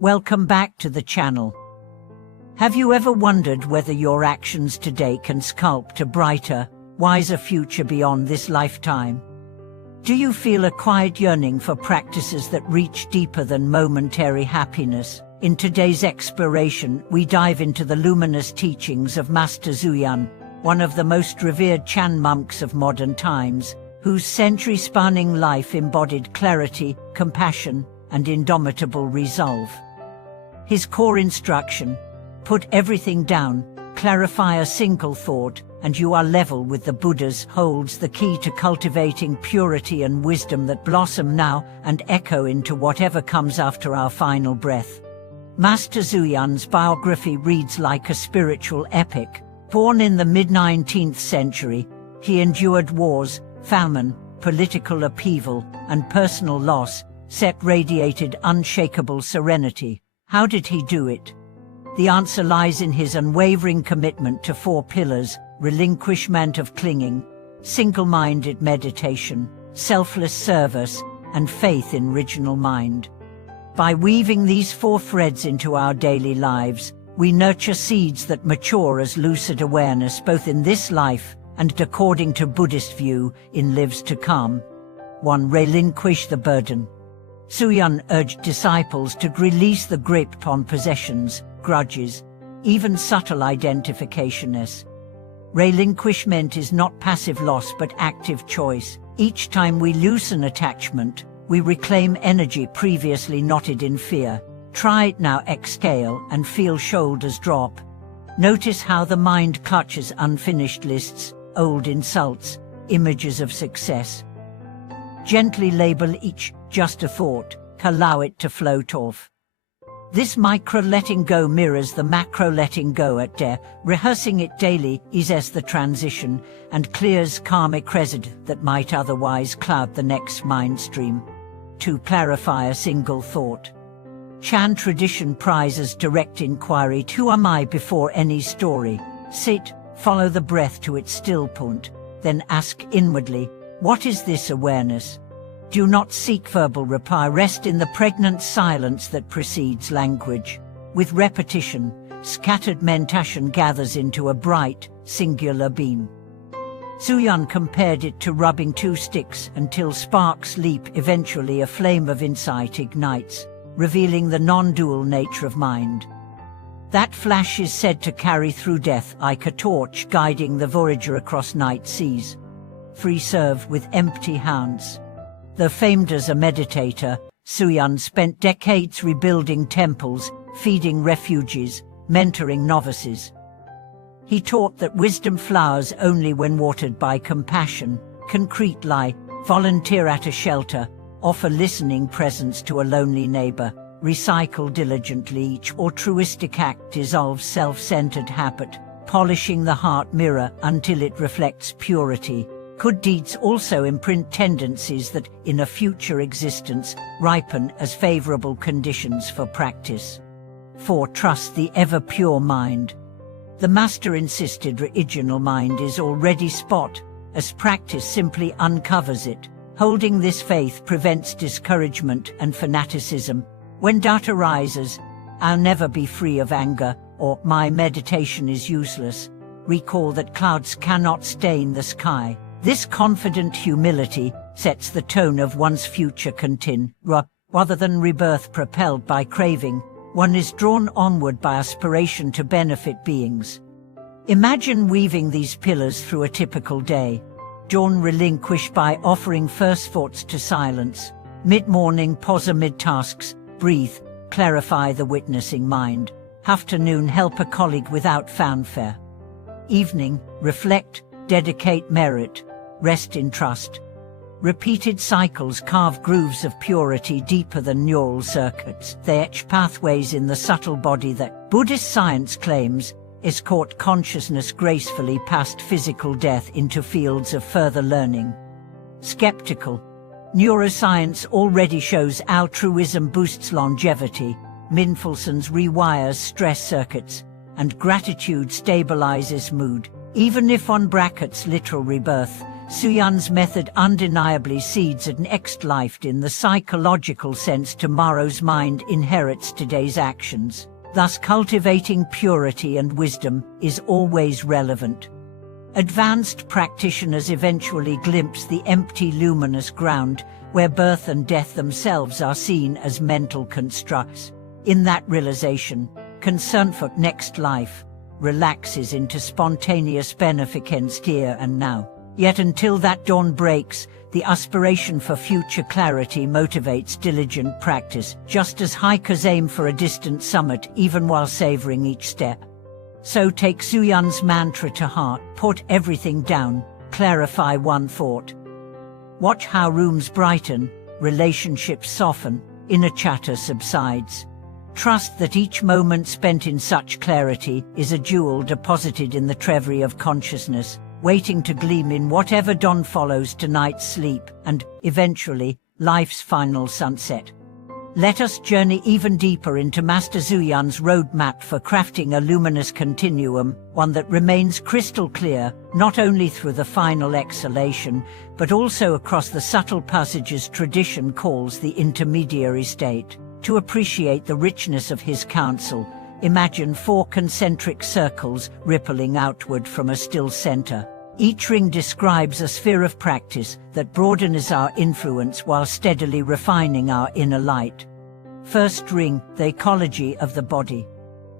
Welcome back to the channel. Have you ever wondered whether your actions today can sculpt a brighter, wiser future beyond this lifetime? Do you feel a quiet yearning for practices that reach deeper than momentary happiness? In today's exploration, we dive into the luminous teachings of Master Zuyan, one of the most revered Chan monks of modern times, whose century-spanning life embodied clarity, compassion, and indomitable resolve. His core instruction, put everything down, clarify a single thought, and you are level with the Buddhas, holds the key to cultivating purity and wisdom that blossom now and echo into whatever comes after our final breath. Master Zuyan's biography reads like a spiritual epic. Born in the mid-19th century, he endured wars, famine, political upheaval, and personal loss, yet radiated unshakable serenity. How did he do it? The answer lies in his unwavering commitment to four pillars: relinquishment of clinging, single-minded meditation, selfless service, and faith in original mind. By weaving these four threads into our daily lives, we nurture seeds that mature as lucid awareness both in this life and, according to Buddhist view, in lives to come. 1. Relinquish the burden. Zuyan urged disciples to release the grip on possessions, grudges, even subtle identifications. Relinquishment is not passive loss but active choice. Each time we loosen attachment, we reclaim energy previously knotted in fear. Try it now. Exhale and feel shoulders drop. Notice how the mind clutches unfinished lists, old insults, images of success. Gently label each, just a thought, allow it to float off. This micro letting go mirrors the macro letting go at dare. Rehearsing it daily eases the transition and clears karmic residue that might otherwise cloud the next mind stream. 2. Clarify a single thought. Chan tradition prizes direct inquiry. Who am I before any story? Sit, follow the breath to its still point, then ask inwardly, what is this awareness? Do not seek verbal reply. Rest in the pregnant silence that precedes language. With repetition, scattered mentation gathers into a bright, singular beam. Zuyan compared it to rubbing two sticks until sparks leap. Eventually a flame of insight ignites, revealing the non-dual nature of mind. That flash is said to carry through death like a torch guiding the voyager across night seas. Free serve with empty hands. Though famed as a meditator, Zuyan spent decades rebuilding temples, feeding refugees, mentoring novices. He taught that wisdom flowers only when watered by compassion. Concrete lie, volunteer at a shelter, offer listening presence to a lonely neighbor, recycle diligently. Each altruistic act dissolves self-centered habit, polishing the heart mirror until it reflects purity. Good deeds also imprint tendencies that, in a future existence, ripen as favorable conditions for practice. 4. Trust the ever-pure mind. The master insisted original mind is already spot, as practice simply uncovers it. Holding this faith prevents discouragement and fanaticism. When doubt arises, I'll never be free of anger, or my meditation is useless, recall that clouds cannot stain the sky. This confident humility sets the tone of one's future continue. Rather than rebirth propelled by craving, one is drawn onward by aspiration to benefit beings. Imagine weaving these pillars through a typical day. Dawn, relinquish by offering first thoughts to silence. Mid-morning, pause amid tasks, breathe, clarify the witnessing mind. Afternoon, help a colleague without fanfare. Evening, reflect, dedicate merit, rest in trust. Repeated cycles carve grooves of purity deeper than neural circuits. They etch pathways in the subtle body that Buddhist science claims escort consciousness gracefully past physical death into fields of further learning. Skeptical. Neuroscience already shows altruism boosts longevity, mindfulness rewires stress circuits, and gratitude stabilizes mood. Even if on brackets literal rebirth, Suyun's method undeniably seeds an next life. In the psychological sense, tomorrow's mind inherits today's actions. Thus, cultivating purity and wisdom is always relevant. Advanced practitioners eventually glimpse the empty luminous ground, where birth and death themselves are seen as mental constructs. In that realization, concern for next life relaxes into spontaneous beneficence here and now. Yet until that dawn breaks, the aspiration for future clarity motivates diligent practice, just as hikers aim for a distant summit even while savoring each step. So take Suyun's mantra to heart, put everything down, clarify one thought. Watch how rooms brighten, relationships soften, inner chatter subsides. Trust that each moment spent in such clarity is a jewel deposited in the treasury of consciousness, waiting to gleam in whatever dawn follows tonight's sleep and, eventually, life's final sunset. Let us journey even deeper into Master Suyun's roadmap for crafting a luminous continuum, one that remains crystal clear, not only through the final exhalation, but also across the subtle passages tradition calls the intermediary state. To appreciate the richness of his counsel, imagine 4 concentric circles rippling outward from a still center. Each ring describes a sphere of practice that broadens our influence while steadily refining our inner light. First ring, the ecology of the body.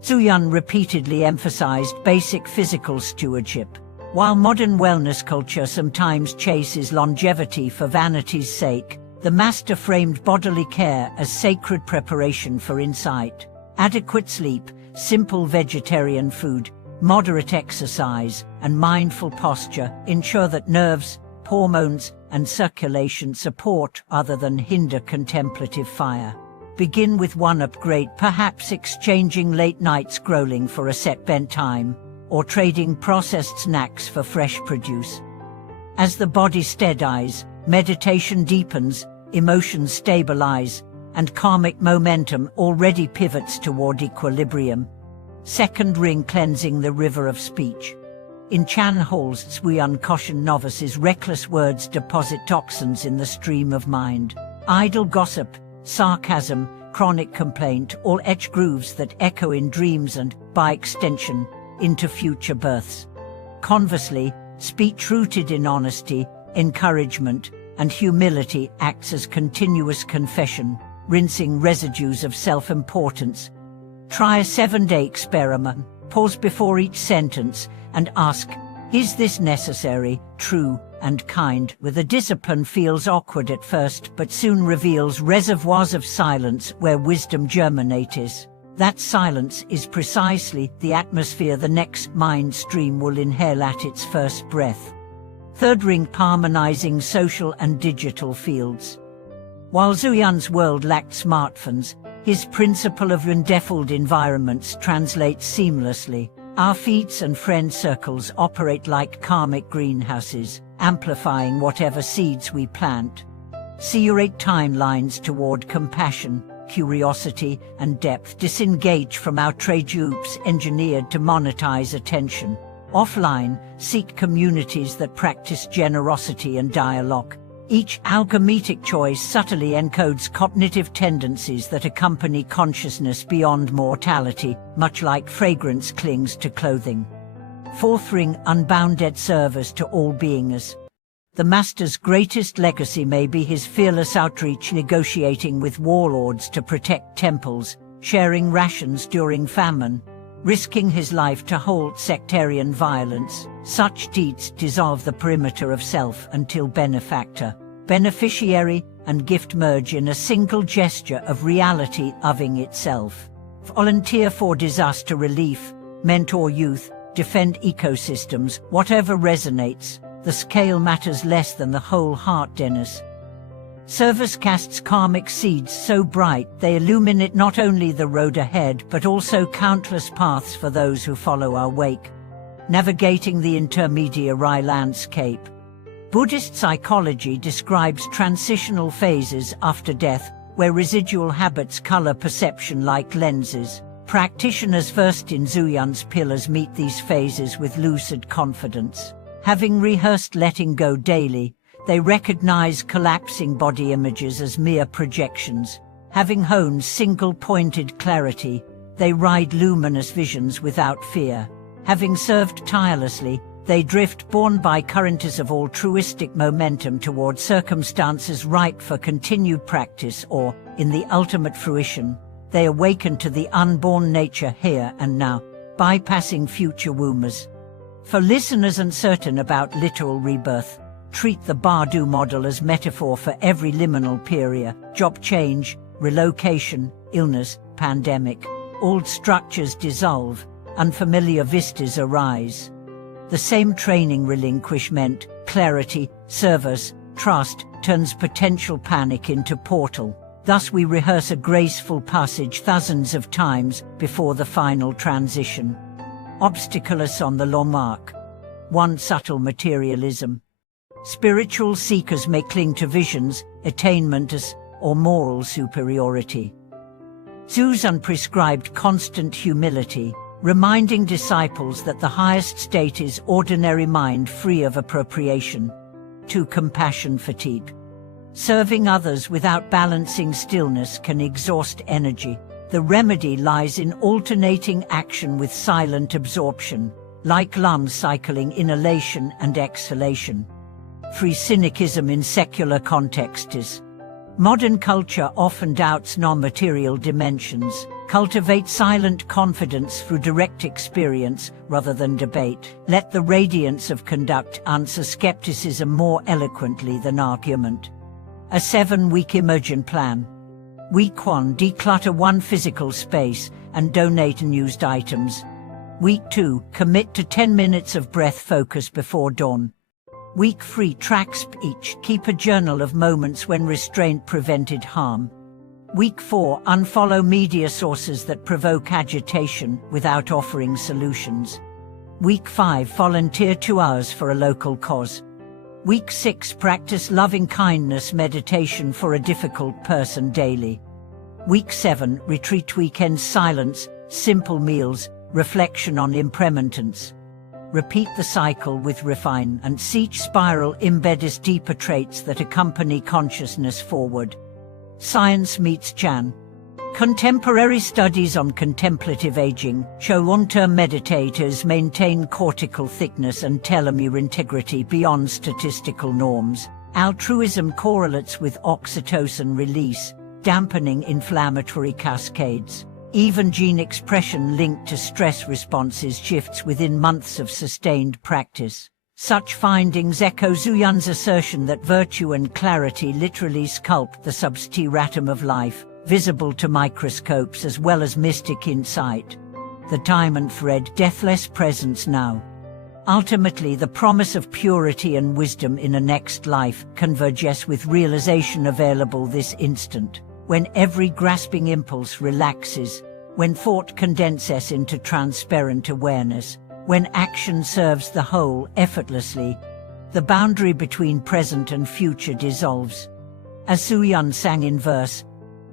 Suyun repeatedly emphasized basic physical stewardship. While modern wellness culture sometimes chases longevity for vanity's sake, the master framed bodily care as sacred preparation for insight. Adequate sleep, simple vegetarian food, moderate exercise, and mindful posture ensure that nerves, hormones, and circulation support rather than hinder contemplative fire. Begin with one upgrade, perhaps exchanging late night scrolling for a set bedtime, or trading processed snacks for fresh produce. As the body steadies, meditation deepens, emotions stabilize, and karmic momentum already pivots toward equilibrium. Second ring, cleansing the river of speech. In Chan halls, Suyun cautioned novices reckless words deposit toxins in the stream of mind. Idle gossip, sarcasm, chronic complaint all etch grooves that echo in dreams and, by extension, into future births. Conversely, speech rooted in honesty, encouragement, and humility acts as continuous confession, rinsing residues of self-importance. Try a 7-day experiment. Pause before each sentence and ask, is this necessary, true, and kind? With a discipline feels awkward at first but soon reveals reservoirs of silence where wisdom germinates. That silence is precisely the atmosphere the next mind stream will inhale at its first breath. Third ring, harmonizing social and digital fields. While Suyun's world lacked smartphones, his principle of undefined environments translates seamlessly. Our feeds and friend circles operate like karmic greenhouses, amplifying whatever seeds we plant. Curate timelines toward compassion, curiosity, and depth. Disengage from our trade loops engineered to monetize attention. Offline, seek communities that practice generosity and dialogue. Each alchemical choice subtly encodes cognitive tendencies that accompany consciousness beyond mortality, much like fragrance clings to clothing. Fourth ring, unbounded service to all beings. The Master's greatest legacy may be his fearless outreach, negotiating with warlords to protect temples, sharing rations during famine, risking his life to halt sectarian violence. Such deeds dissolve the perimeter of self until benefactor, beneficiary, and gift merge in a single gesture of reality loving itself. Volunteer for disaster relief, mentor youth, defend ecosystems. Whatever resonates, the scale matters less than the wholeheartedness. Service casts karmic seeds so bright they illuminate not only the road ahead but also countless paths for those who follow our wake. Navigating the intermediary landscape. Buddhist psychology describes transitional phases after death, where residual habits color perception like lenses. Practitioners versed in Suyun's pillars meet these phases with lucid confidence. Having rehearsed letting go daily, they recognize collapsing body images as mere projections. Having honed single-pointed clarity, they ride luminous visions without fear. Having served tirelessly, they drift borne by currents of altruistic momentum toward circumstances ripe for continued practice, or, in the ultimate fruition, they awaken to the unborn nature here and now, bypassing future wombs. For listeners uncertain about literal rebirth, treat the Bardo model as metaphor for every liminal period: job change, relocation, illness, pandemic. Old structures dissolve, unfamiliar vistas arise. The same training relinquishment, clarity, service, trust, turns potential panic into portal. Thus we rehearse a graceful passage thousands of times before the final transition. Obstacles on the long mark. 1. Subtle materialism. Spiritual seekers may cling to visions, attainments, or moral superiority. Zhu's prescribed constant humility, reminding disciples that the highest state is ordinary mind free of appropriation. 2. Compassion fatigue. Serving others without balancing stillness can exhaust energy. The remedy lies in alternating action with silent absorption, like lungs cycling inhalation and exhalation. 3. Cynicism in secular contexts. Modern culture often doubts non-material dimensions. Cultivate silent confidence through direct experience rather than debate. Let the radiance of conduct answer skepticism more eloquently than argument. A 7-week emergent plan. Week 1. Declutter one physical space and donate unused items. Week 2. Commit to 10 minutes of breath focus before dawn. Week 3. Track each. Keep a journal of moments when restraint prevented harm. Week 4. Unfollow media sources that provoke agitation without offering solutions. Week 5. Volunteer 2 hours for a local cause. Week 6. Practice loving-kindness meditation for a difficult person daily. Week 7. Retreat weekend silence, simple meals, reflection on impermanence. Repeat the cycle with refine, and each spiral embeds deeper traits that accompany consciousness forward. Science meets Chan. Contemporary studies on contemplative aging show long-term meditators maintain cortical thickness and telomere integrity beyond statistical norms. Altruism correlates with oxytocin release, dampening inflammatory cascades. Even gene expression linked to stress responses shifts within months of sustained practice. Such findings echo Zhu's assertion that virtue and clarity literally sculpt the substratum of life, visible to microscopes as well as mystic insight. The diamond thread, deathless presence now. Ultimately, the promise of purity and wisdom in a next life converges with realization available this instant. When every grasping impulse relaxes, when thought condenses into transparent awareness, when action serves the whole effortlessly, the boundary between present and future dissolves. As Zhu sang in verse,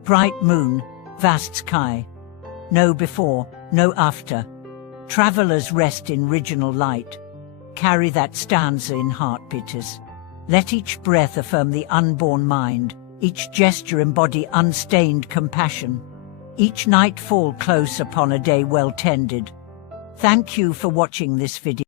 bright moon, vast sky. No before, no after. Travelers rest in original light. Carry that stanza in heartbeats. Let each breath affirm the unborn mind. Each gesture embody unstained compassion. Each night fall close upon a day well tended. Thank you for watching this video.